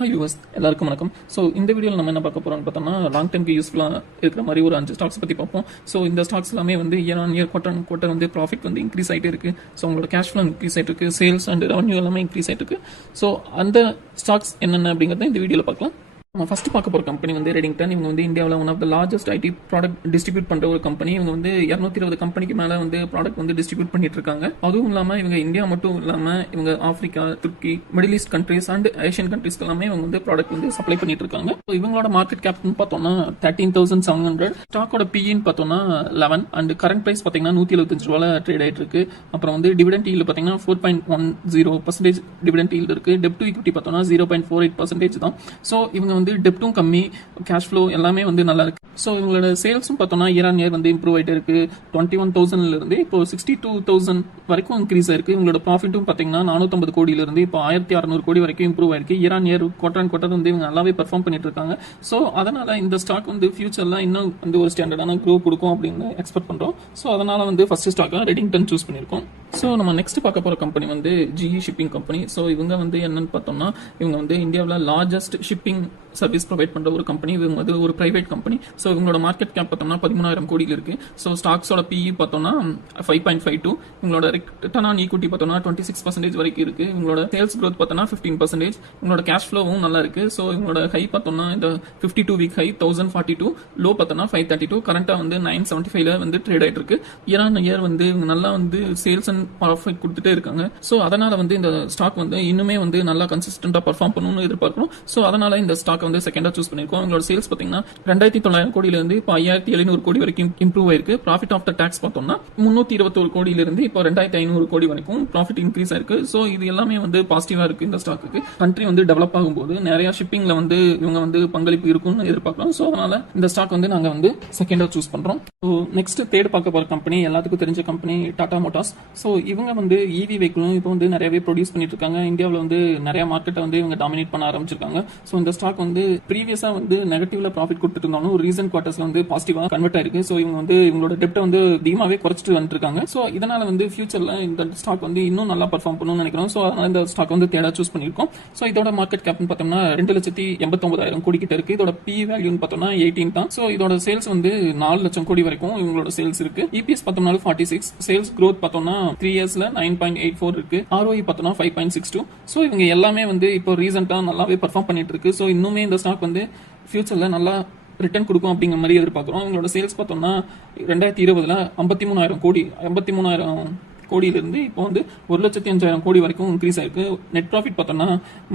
Hi US எல்லாருக்கும் வணக்கம். So இந்த வீடியோவில் நம்ம என்ன பார்க்க போகிறோம்னு பார்த்தோம்னா லாங் டைம்க்கு யூஸ்ஃபுல்லாக இருக்கிற மாதிரி ஒரு 5 ஸ்டாக்ஸ் பற்றி பார்ப்போம். ஸோ இந்த ஸ்டாக்ஸ் எல்லாமே வந்து இயர் ஆன் இயர் குவார்டர் வந்து ப்ராஃபிட் வந்து இன்க்ரீஸ் ஆகிட்டே இருக்குது. ஸோ உங்களோட கேஷ் ஃப்ளோ இன்க்ரீஸ் ஆகிட்டு இருக்கு, சேல்ஸ் அண்ட் ரெவன்யூ எல்லாமே இன்க்ரீஸ் ஆகிட்டு இருக்கு. ஸோ அந்த ஸ்டாக்ஸ் என்னென்ன அப்படிங்கிறத இந்த வீடியோவில் பார்க்கலாம். நம்ம ஃபர்ஸ்ட் பார்க்க போகிற கம்பெனி வந்து ரெடிங்டன். இவங்க வந்து இந்தியாவில் one of the largest IT product distribute பண்ணுற ஒரு கம்பெனி. இவங்க வந்து 220 கம்பெனிக்கு மேலே வந்து ப்ராடக்ட் வந்து டிஸ்ட்ரிபியூட் பண்ணிட்டு இருக்காங்க. அதுவும் இல்லாமல் இவங்க இந்தியா மட்டும் இல்லாமல் இவங்க Africa, Turkey, middle east countries and Asian கண்ட்ரீஸ்க்கு எல்லாமே இவங்க வந்து ப்ராடக்ட் வந்து சப்ளை பண்ணிட்டு இருக்காங்க. இவங்களோட மார்க்கெட் கேப்னு பார்த்தோம்னா 13,700. ஸ்டாக்கோட பின்னு பார்த்தோம்னா 11 அண்ட் கரண்ட் பிரைஸ் பார்த்தீங்கன்னா 175 ரூபாய் ட்ரேட் ஆயிட்டு இருக்கு. அப்புறம் வந்து டிவிடெண்ட் ஈல்டு பார்த்தீங்கன்னா 4.10% டிவிடெண்ட் ஈல்டு இருக்கு. டெப்ட் டு ஈக்விட்டி பார்த்தோம்னா 0.48% தான். ஸோ இவங்க வந்து டெப்ட்டும் கம்மி, கேஷ் ஃப்ளோ எல்லாமே வந்து நல்லா இருக்கு. ஸோ இவங்களோட சேல்ஸும் பார்த்தோம்னா இயர் ஆன் இயர் வந்து இம்ப்ரூவ் ஆகிட்டு இருக்கு. 21,000 இருந்து இப்போ 62,000 வரைக்கும் இன்க்ரீஸ் ஆயிருக்கு. இவங்களோட ப்ராஃபிட்டும் பார்த்தீங்கன்னா 450 கோடியிலிருந்து இப்போ 1,600 கோடி வரைக்கும் இம்ப்ரூவ் ஆயிருக்கு. இயர் ஆன் இயர் குவார்டர் வந்து இவங்க நல்லாவே பெர்ஃபார்ம் பண்ணிட்டு இருக்காங்க. ஸோ அதனால இந்த ஸ்டாக் வந்து ஃபியூச்சர்ல இன்னும் வந்து ஒரு ஸ்டாண்டர்டான க்ரோ கொடுக்கும் அப்படின்னு எக்ஸ்பெக்ட் பண்றோம். ஸோ அதனால வந்து ஃபர்ஸ்ட் ஸ்டாக்கா ரெடிங்டன் சூஸ் பண்ணியிருக்கோம். ஸோ நம்ம நெக்ஸ்ட் பார்க்க போற கம்பெனி வந்து ஜிஇ ஷிப்பிங் கம்பெனி. ஸோ இவங்க வந்து என்னன்னு பார்த்தோம்னா இவங்க வந்து இந்தியாவில் லார்ஜஸ்ட் ஷிப்பிங் சர்வீஸ் ப்ரொவைட் பண்ற ஒரு கம்பெனி. இவங்க வந்து ஒரு பிரைவேட் கம்பெனி. ஸோ இவங்களோட மார்க்கெட் கேப் பார்த்தோம்னா 13,000 கோடியில் இருக்கு. ஸோ ஸ்டாக்ஸோட பிஇ பார்த்தோம்னா 5.52. இவங்களோட ரிட்டர்ன் ஆன் ஈக்விட்டி பார்த்தோம்னா 26% வரைக்கும் இருக்கு. இவங்களோட சேல்ஸ் growth பார்த்தோம்னா 15%. இவங்களோட கேஷ் ஃப்ளோவும் நல்லா இருக்கு. ஸோ இவங்களோட ஹை பார்த்தோம்னா இந்த 52 வீக் ஹை 1042, லோ பார்த்தோம்னா 532, கரண்டா வந்து 975ல வந்து ட்ரேட் ஆயிட்டு இருக்கு. இயர் ஆன் இயர் வந்து இவங்க நல்லா வந்து சேல்ஸ் அண்ட் ப்ராஃபிட் கொடுத்துட்டே இருக்காங்க. ஸோ அதனால வந்து இந்த ஸ்டாக் வந்து இன்னுமே வந்து நல்லா கன்சிஸ்டன்டா பர்ஃபார்ம் பண்ணணும்னு எதிர்பார்க்கிறோம். ஸோ அதனால இந்த ஸ்டாக் வந்து செகண்டா சூஸ் பண்ணிருக்கோம். இவங்களோட சேல்ஸ் பாத்தீங்கன்னா 2,900 கோடியில இருந்து இப்போ 5,700 கோடி வரைக்கும் இம்ப்ரூவ் ஆயிருக்கு. ப்ராஃபிட் ஆஃப்டர் டாக்ஸ் பார்த்தோம்னா 321 கோடியில இருந்து இப்போ 2,500 கோடி வரைக்கும் ப்ராஃபிட் இன்க்ரீஸ் ஆயிருக்கு. ஸோ இது எல்லாமே வந்து பாசிட்டிவா இருக்கு. இந்த ஸ்டாக்கு கண்ட்ரி வந்து டெவலப் ஆகும்போது நிறைய ஷிப்பிங்ல வந்து இவங்க வந்து பங்களிப்பு இருக்கும்னு எதிர்பார்க்கலாம். ஸோ அதனால இந்த ஸ்டாக் வந்து நாங்க வந்து செகண்டா சூஸ் பண்றோம். ஸோ நெக்ஸ்ட் தேர்ட் பார்க்க போற கம்பெனி எல்லாத்துக்கும் தெரிஞ்ச கம்பெனி டாடா மோட்டார்ஸ். ஸோ இவங்க வந்து இவி வெஹிக்கிளும் இப்போ வந்து நிறையவே ப்ரொடியூஸ் பண்ணிட்டு இருக்காங்க. இந்தியாவில் வந்து நிறைய மார்க்கெட்டை வந்து இவங்க டாமினேட் பண்ண ஆரம்பிச்சிருக்காங்க. ஸோ இந்த ஸ்டாக் வந்து ப்ரீவியஸா வந்து நெகட்டிவ்ல ப்ராஃபிட் கொடுத்துட்டு இருந்தாலும் ரீசன்ட் குவார்டர்ஸ்ல வந்து பாசிட்டிவா கன்வெர்ட் ஆயிருக்கு. ஸோ இவங்க வந்து இவங்களோட டெப்ட் வந்து அதிகமாவே குறைச்சிட்டு வந்துட்டு இருக்காங்க. ஸோ இதனால வந்து ஃபியூச்சர்ல இந்த ஸ்டாக் வந்து இன்னும் நல்லா பர்ஃபார்ம் பண்ணணும்னு நினைக்கிறோம். ஸோ அதனால இந்த ஸ்டாக் வந்து தேடா சூஸ் பண்ணிருக்கோம். ஸோ இதோட மார்க்கெட் கேப் பார்த்தோம்னா 2,89,000 கோடி கிட்ட இருக்கு. இதோட பி வேல்யூன்னு பார்த்தோம்னா 18 தான். ஸோ இதோட சேல்ஸ் வந்து 4 லட்சம் கோடி வரைக்கும் இவங்களோட சேல்ஸ் இருக்கு. இபிஎஸ் பார்த்தோம்னா 46, சேல்ஸ் growth பார்த்தோம்னா 3 இயர்ஸ்ல 9.84 இருக்கு. ROE பார்த்தோம்னா 5.62. ஸோ இவங்க எல்லாமே வந்து இப்போ ரீசெண்டா நல்லாவே பர்ஃபார்ம் பண்ணிட்டு இருக்கு. ஸோ இன்னுமே இந்த ஸ்டாக் வந்து ஃபியூச்சர்ல நல்லா ரிட்டர்ன் கொடுக்கும் அப்படிங்கிற மாதிரி எதிர்பார்க்கிறோம். இவங்களோட சேல்ஸ் பார்த்தோம்னா 2020ல 53,000 கோடியிலிருந்து இப்போ வந்து 1,05,000 கோடி வரைக்கும் இன்க்ரீஸ் ஆயிருக்கு. நெட் ப்ராஃபிட் பார்த்தோம்னா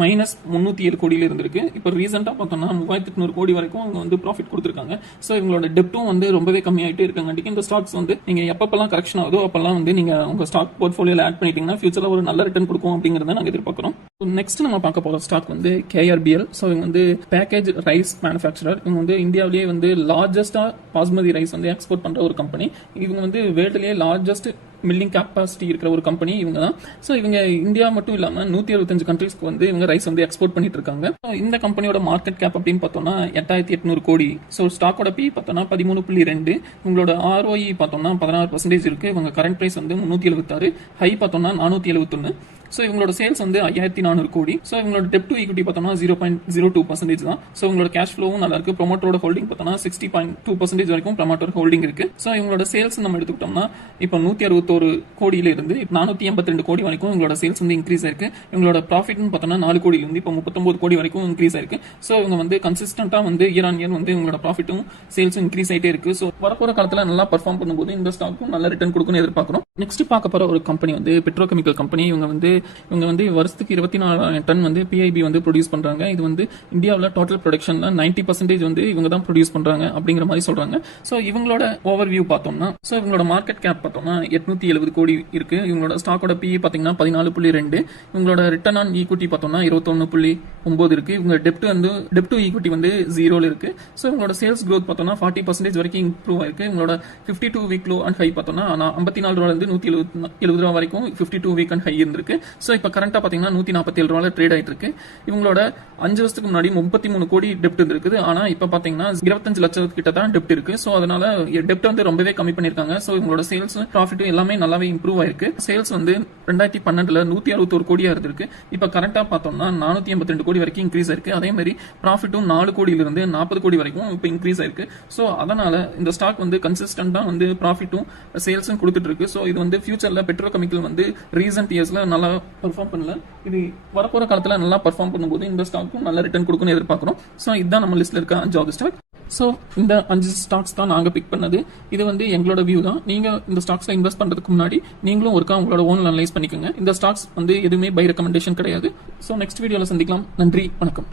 -307 கோடியில இருந்திருக்கு. இப்போ ரீசெண்டா பார்த்தோம்னா 3,800 கோடி வரைக்கும் அவங்க வந்து ப்ராஃபிட் கொடுத்துருக்காங்க. ஸோ இவங்களோட டெப்ட்டும் வந்து ரொம்பவே கம்மியாயிட்டே இருக்காங்க. இந்த ஸ்டாக்ஸ் வந்து நீங்க எப்பப்பெல்லாம் கரெக்ஷன் ஆகுதோ அப்பெல்லாம் வந்து நீங்க உங்க ஸ்டாக் போர்ட்ஃபோலியோல ஆட் பண்ணிட்டீங்கன்னா ஃபியூச்சர்ல ஒரு நல்ல ரிட்டர்ன் கொடுக்கும் அப்படிங்கறத நாங்க எதிர்பார்க்கிறோம். நெக்ஸ்ட் நம்ம பார்க்க போற ஸ்டாக் வந்து KRBL. ஸோ இவங்க வந்து பேக்கேஜ் ரைஸ் மேனுஃபேக்சரர். இவங்க வந்து இந்தியாவிலேயே வந்து லார்ஜஸ்டா பாஸ்மதி ரைஸ் வந்து எக்ஸ்போர்ட் பண்ற ஒரு கம்பெனி. இவங்க வந்து வேர்ல்ட்லயே லார்ஜஸ்ட் மில்லிங் கெப்பாசிட்டி இருக்கிற ஒரு கம்பெனி இவங்க தான். ஸோ இவங்க இந்தியா மட்டும் இல்லாம 175 கண்ட்ரீஸ்க்கு வந்து இவங்க ரைஸ் வந்து எக்ஸ்போர்ட் பண்ணிட்டு இருக்காங்க. இந்த கம்பெனியோட மார்க்கெட் கேப் அப்படின்னு பார்த்தோம்னா 8,800 கோடி. ஸோ ஸ்டாக்கோட பி பார்த்தோம்னா 13.2. உங்களோட ROE பார்த்தோம்னா 16% இருக்கு. இவங்க கரண்ட் பிரைஸ் வந்து 376, ஹை பார்த்தோம்னா 471. ஸோ இவங்களோட சேல்ஸ் வந்து 5,400 கோடி. ஸோ இவங்களோட டெப்ட் டு ஈக்விட்டி பார்த்தோம்னா 0.02% தான். ஸோ இவங்களோட கேஷ் ஃப்ளோவும் நல்லா இருக்கு. ப்ரொமோட்டரோட ஹோல்டிங் பார்த்தோம்னா 60.2% வரைக்கும் ப்ரொமோட்டர் ஹோல்டிங் இருக்கு. ஸோ இவங்களோட சேல்ஸ் நம்ம எடுத்துக்கிட்டோம்னா இப்போ 161 கோடியில இருந்து 482 கோடி வரைக்கும் இவங்களோட சேல்ஸ் வந்து இன்க்ரீஸ் ஆயிருக்கு. இவங்களோட ப்ராஃபிட்னு பார்த்தோம்னா 4 கோடியில இருந்து இப்போ 39 கோடி வரைக்கும் இன்க்ரீஸ் ஆயிருக்கு. ஸோ இவங்க வந்து கன்சிஸ்டன்டா வந்து இயர் ஆன் இயர் வந்து இவங்களோட ப்ராஃபிட்டும் சேல்ஸும் இன்க்ரீஸ் ஆயிட்டே இருக்கு. ஸோ வரப்போற காலத்துல நல்லா பர்ஃபார்ம் பண்ணும்போது இந்த ஸ்டாக்கும் நல்ல ரிட்டர்ன் கொடுக்கும்னு எதிர்பார்க்கிறோம். நெக்ஸ்ட் பார்க்க போற ஒரு கம்பெனி வந்து பெட்ரோகெமிக்கல் கம்பெனி. இவங்க வந்து வருஷத்துக்கு 24,000 டன் வந்து PIB வந்து ப்ரொடியூஸ் பண்றாங்க. இது வந்து இந்தியாவில் டோட்டல் ப்ரொடக்ஷன்ல 90% வந்து இவங்க தான் ப்ரொடியூஸ் பண்றாங்க அப்படிங்கிற மாதிரி சொல்றாங்க. ஸோ இவங்களோட ஓவர் வியூ பார்த்தோம்னா ஸோ இவங்களோட மார்க்கெட் கேப் பார்த்தோம்னா 870 கோடி இருக்கு. இவங்களோட ஸ்டாக்கோட PE பார்த்தீங்கன்னா 14.2. இவங்களோட ரிட்டர்ன் ஆன் ஈக்விட்டி பார்த்தோம்னா 21.9 இருக்கு. இவங்க டெப்ட் டு ஈக்விட்டி வந்து 0 இருக்கு. ஸோ இவங்களோட சேல்ஸ் growth பார்த்தோம்னா 40% வரைக்கும் இம்ப்ரூவ் ஆயிருக்கு. இவங்களோட 52 வீக் லோ அண்ட் ஹை பார்த்தோம்னா 54 ரூபாயிலிருந்து 170 ரூபா வரைக்கும் 52 வீக் அண்ட் ஹை இருந்திருக்கு. ஸோ இப்போ கரண்டா பார்த்தீங்கன்னா 147 ரூபாயில ட்ரேட் ஆயிட்டு இருக்கு. இவங்களோட 5 வருஷத்துக்கு முன்னாடி 33 கோடி டெப்ட் இருக்குது. ஆனா இப்போ பார்த்தீங்கன்னா 25 லட்சம் கிட்ட தான் டெப்ட் இருக்கு. ஸோ அதனால டெப்ட் வந்து ரொம்பவே கம்மி பண்ணிருக்காங்க. ஸோ இவங்களோட சேல்ஸ் ப்ராஃபிட்டும் எல்லாமே நல்லாவே இம்ப்ரூவ் ஆயிருக்கு. சேல்ஸ் வந்து 2012 161 கோடியா இருந்திருக்கு. இப்போ கரண்டா பார்த்தோம்னா 482 கோடி வரைக்கும் இன்க்ரீஸ் ஆயிருக்கு. அதே மாதிரி ப்ராஃபிட்டும் 4 கோடியிலிருந்து 40 கோடி வரைக்கும் இப்போ இன்க்ரீஸ் ஆயிருக்கு. ஸோ அதனால இந்த ஸ்டாக் வந்து கன்சிஸ்டன்டா வந்து ப்ராஃபிட்டும் சேல்ஸும் கொடுத்துட்டு இருக்கு. ஸோ இது வந்து ஃபியூச்சர்ல பெட்ரோகெமிக்கல் வந்து ரீசன்ட் இயர்ஸ்ல நல்லா பெர்ஃபார்ம் பண்ணல. இது வரப்போற காலத்துல நல்லா பெர்ஃபார்ம் பண்ணும்போது இந்த ஸ்டாக்கும் நல்ல ரிட்டர்ன் கொடுக்கும்னு எதிர்பார்க்கிறோம். ஸோ இதுதான் நம்ம லிஸ்ட்ல இருக்க 5வது ஸ்டாக். ஸோ இந்த 5 ஸ்டாக்ஸ் தான் நாங்கள் பிக் பண்ணது. இது வந்து எங்களோட வியூ தான். நீங்க இந்த ஸ்டாக்ஸ்ல இன்வெஸ்ட் பண்றதுக்கு முன்னாடி நீங்களும் ஒருக்கா உங்களோட ஓன் அனலைஸ் பண்ணிக்கோங்க. இந்த ஸ்டாக்ஸ் வந்து எதுவுமே பை ரெக்கமெண்டேஷன் கிடையாது. ஸோ நெக்ஸ்ட் வீடியோல சந்திக்கலாம். நன்றி, வணக்கம்.